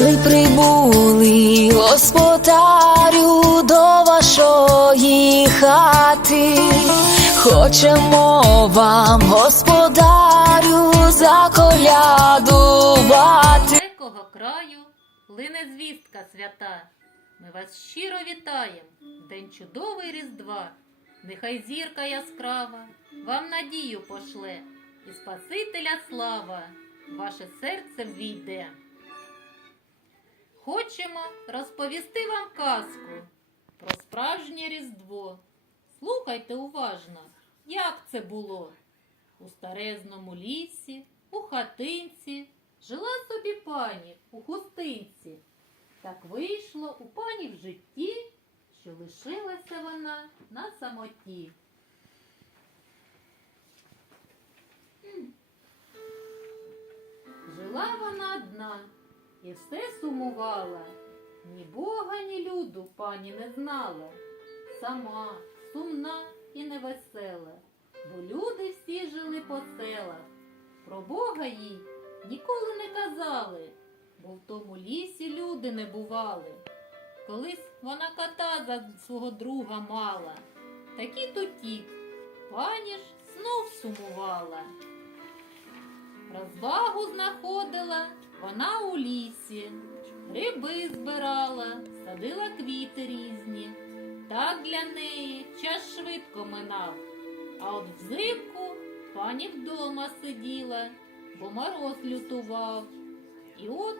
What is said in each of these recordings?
Ми прибули, господарю, до вашої хати. Хочемо вам, господарю, заколядувати. далекого краю лине звістка свята. Ми вас щиро вітаємо, день чудовий Різдва. Нехай зірка яскрава вам надію пошле, і Спасителя слава ваше серце ввійде. Хочемо розповісти вам казку про справжнє Різдво. Слухайте уважно, як це було. У старезному лісі, у хатинці, жила собі пані у хустинці. Так вийшло у пані в житті, що лишилася вона на самоті. Жила вона одна і все сумувала. Ні Бога, ні люду пані не знала. Сама, сумна і невесела, бо люди всі жили по селах. Про Бога їй ніколи не казали, бо в тому лісі люди не бували. Колись вона кота за свого друга мала, такий то тік, пані ж знов сумувала. Розвагу знаходила вона у лісі, гриби збирала, садила квіти різні. Так для неї час швидко минав. А от взимку пані вдома сиділа, бо мороз лютував. І от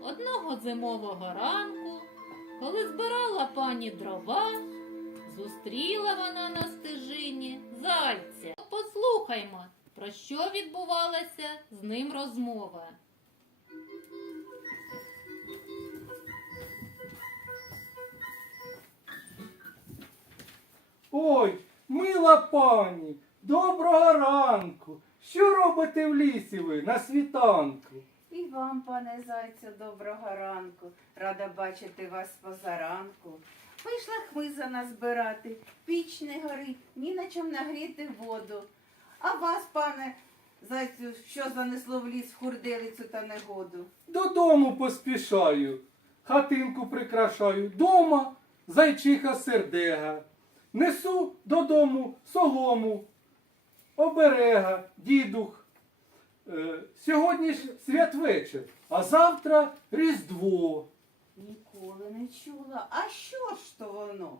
одного зимового ранку, коли збирала пані дрова, зустріла вона на стежині зайця. Послухаймо, про що відбувалася з ним розмова. Ой, мила пані, доброго ранку. Що робите в лісі ви на світанку? І вам, пане зайцю, доброго ранку. Рада бачити вас позаранку. Вийшла хмиза назбирати, піч не горить, ні на чому нагріти воду. А вас, пане зайцю, що занесло в ліс в хурделицю та негоду? Додому поспішаю, хатинку прикрашаю. Дома зайчиха сердега. Несу додому солому, оберега, дідух. Е, сьогодні ж святвечір, а завтра Різдво. Ніколи не чула. А що ж то воно?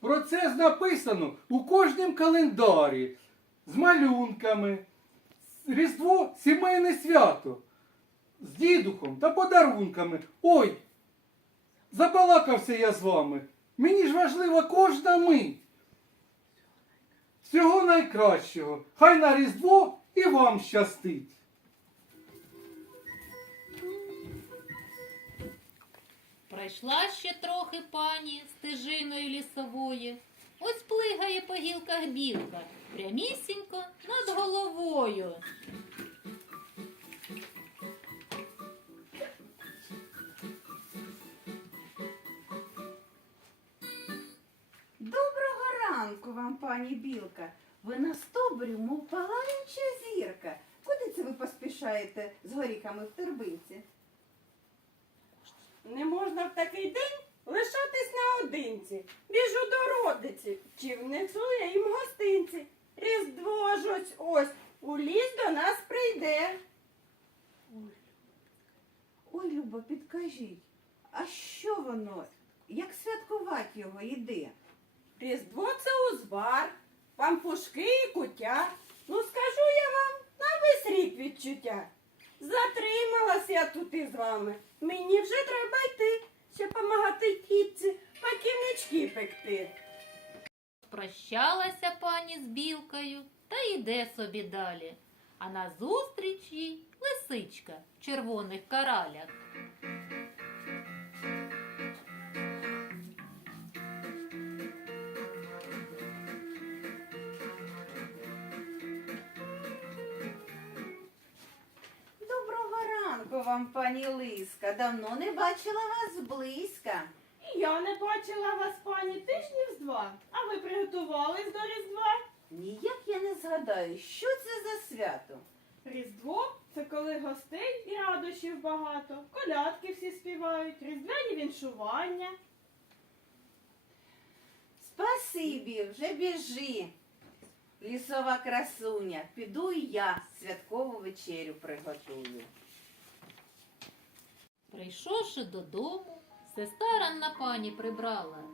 Про це написано у кожнім календарі з малюнками. Різдво сімейне свято з дідухом та подарунками. Ой, забалакався я з вами. Мені ж важлива кожна мить. Всього найкращого. Хай на Різдво і вам щастить. Пройшла ще трохи пані стежиною лісової. Ось плигає по гілках білка, прямісінько над головою. Пані Білка. Ви на стобрю, мов палаюча зірка. Куди це ви поспішаєте з горіками в торбинці? Не можна в такий день лишатись наодинці. Біжу до родиці, чи внесу я їм гостинці. Різдво ж ось ось у ліс до нас прийде. Ой, Люба, підкажіть, а що воно? Як святкувати його іде? Різдво це узвар, пампушки і кутя. Ну скажу я вам на весь рік відчуття. Затрималась я тут із вами. Мені вже треба йти, ще помагати тітці, паківнички пекти. Прощалася пані з білкою та йде собі далі. А назустріч їй лисичка в червоних каралях. Вам, пані Лиска. Давно не бачила вас зблизька. І я не бачила вас, пані, тижнів з два. А ви приготувались до Різдва? Ніяк я не згадаю, що це за свято. Різдво це коли гостей і радощів багато, колядки всі співають, різдвяні віншування. Спасибі, вже біжи. Лісова красуня, піду і я святкову вечерю приготую. Прийшовши додому, сестаранна пані прибрала,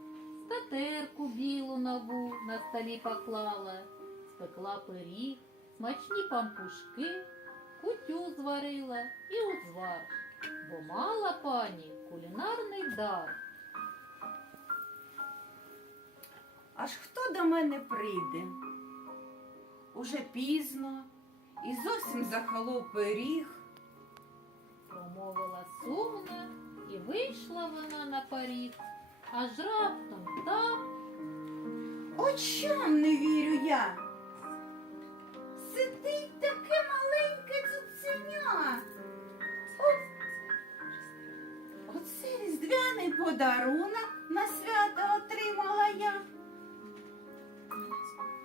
статерку білу нову на столі поклала, спекла пиріг, смачні пампушки, кутю зварила і узвар, бо мала пані кулінарний дар. Аж хто до мене прийде? Уже пізно і зовсім захолов пиріг. Промовила сумна, і вийшла вона на поріг, аж раптом так Очам не вірю я. Сидить таке маленьке цуценя. Оце різдвяний подарунок на свято отримала я.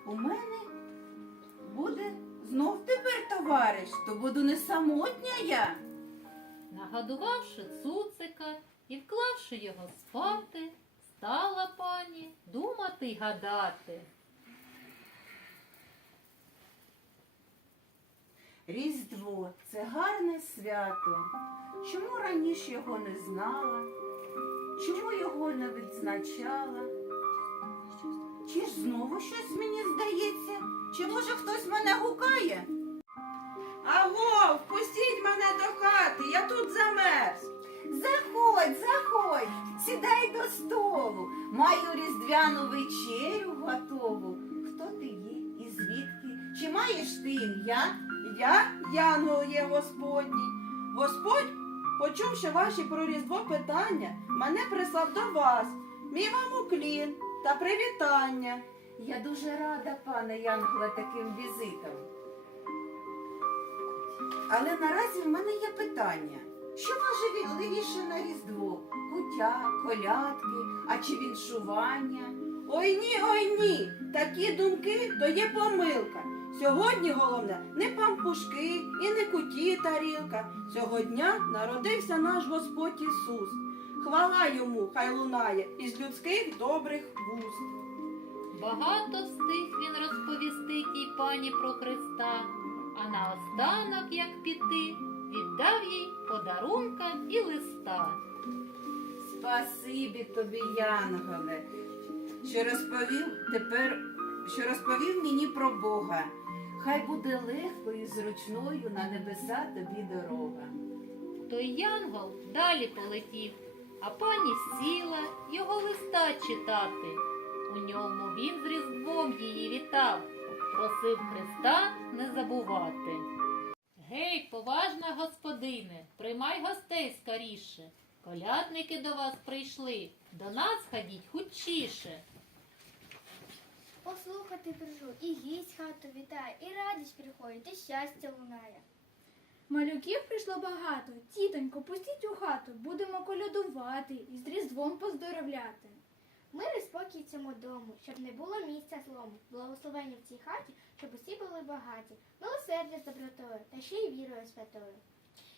У мене буде знов тепер товариш, то буду не самотня я. Нагодувавши цуцика і вклавши його спати, стала пані думати й гадати. Різдво це гарне свято. Чому раніше його не знала? Чому його не відзначала? Чи ж знову щось мені здається? Чи може хтось мене гукає? Аго, впустіть мене до хати, я тут замерз. Заходь, заходь, сідай до столу. Маю різдвяну вечерю готову. Хто ти є і звідки? Чи маєш ти ім'я? Я Янгол є Господній. Господь, почувши ваші про Різдво питання, мене прислав до вас. Мій вам уклін та привітання. Я дуже рада, пане Янголе, таким візитом. Але наразі в мене є питання. Що важливіше на Різдво? Куття, колядки, а чи віншування? Ой ні, ой ні. Такі думки то є помилка. Сьогодні головне не пампушки і не куті тарілка. Цього дня народився наш Господь Ісус. Хвала йому, хай лунає із людських добрих вуст. Багато встиг він розповісти тій пані про Христа, а наостанок, як піти, віддав їй подарунка і листа. Спасибі тобі, Янголе, що розповів тепер, що розповів мені про Бога. Хай буде легкою і зручною на небеса тобі дорога. Той янгол далі полетів, а пані сіла його листа читати. У ньому він з Різдвом її вітав, просив Христа не забувати. Гей, поважна господине, приймай гостей скоріше. Колядники до вас прийшли, до нас ходіть хутчіше. Послухати прижу, і гість хату вітає, і радість приходить, і щастя лунає. Малюків прийшло багато. Тітонько, пустіть у хату, будемо колядувати і з Різдвом поздоровляти. Мир і спокій цьому дому, щоб не було місця злому. Благословені в цій хаті, щоб усі були багаті, милосердя з добротою та ще й вірою святою.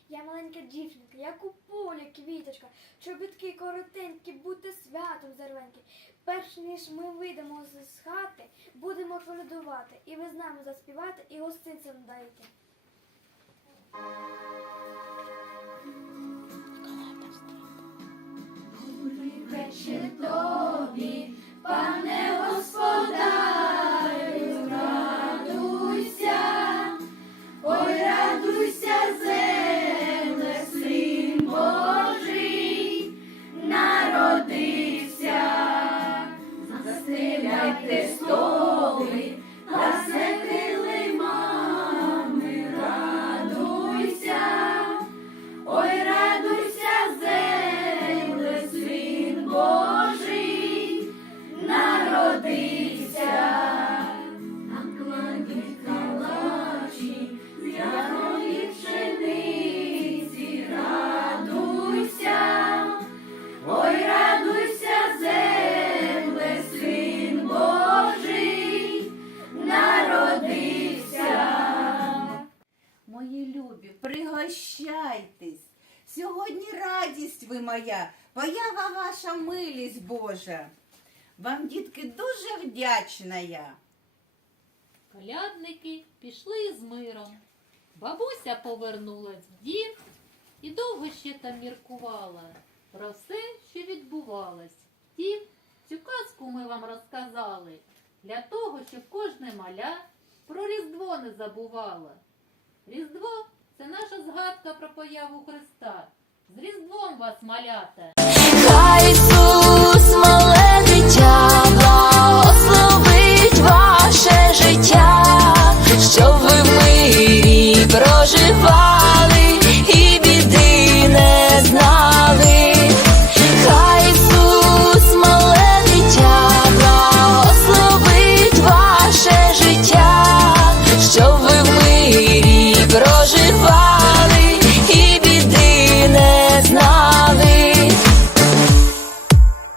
Я маленька дівчинка, як у полі квіточка, чобітки коротенькі, будьте святом зарвенькі. Перш ніж ми вийдемо з хати, будемо колядувати, і ви з нами заспівати, і гостинцям дайте. Радість ви моя, поява ваша милість Божа. Вам, дітки, дуже вдячна я. Колядники пішли з миром. Бабуся повернулась в дім і довго ще там міркувала про все, що відбувалось. Втім, цю казку ми вам розказали для того, щоб кожне маля про Різдво не забувало. Різдво це наша згадка про появу Христа. З різдвом вас малята! Хай Ісус, мале дитя, благословить ваше життя, щоб ви в мирі проживали.